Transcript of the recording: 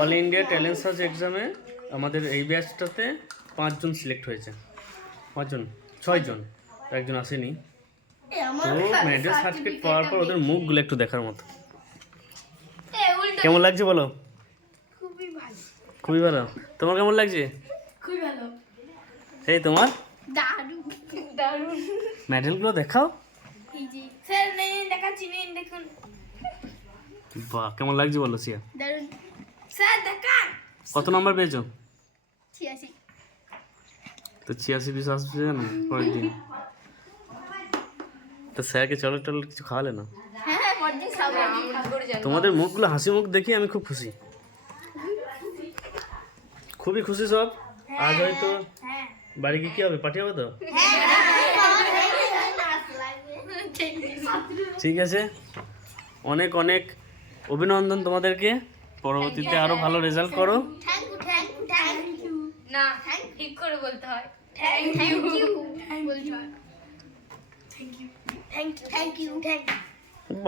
All India talent search এক্সামে আমাদের এই ব্যাচটাতে পাঁচজন সিলেক্ট হয়েছে। পাঁচজন ছয়জন একজন আসেনি। তো মেডেল সার্টিফিকেট পাওয়ার পর ওদের মুখগুলো একটু দেখার মতো। কেমন লাগছে বলো? খুবই ভালো। তোমার কেমন লাগছে? খুবই ভালো। এই তোমার? দারুণ। দারুণ। মেডেলগুলো দেখাও। স্যার নেই দেখাচ্ছি নিন দেখুন। বাহ কেমন লাগছে বলো সিয়া? দারুণ। স্যার দেখান। কত নম্বর পেয়েছ? ছিয়াশি। তো ছিয়াশি পিস আসবে জানো পরের দিন। তো স্যারকে চলো টলো কিছু খাওয়ালে না? হ্যাঁ হ্যাঁ তোমাদের মুখগুলো হাসি মুখ দেখি আমি খুব খুশি। খুবই খুশি সব? আজ হয়তো হ্যাঁ। বাড়ি গিয়ে কি হবে? হবে তো? ঠিক আছে। অনেক অনেক অভিনন্দন তোমাদেরকে। পরবর্তীতে আরও ভালো রেজাল্ট করো। থ্যাংক ইউ থ্যাংক ইউ না ঠিক করে বলতে হয়। Thank you thank you thank you thank you thank you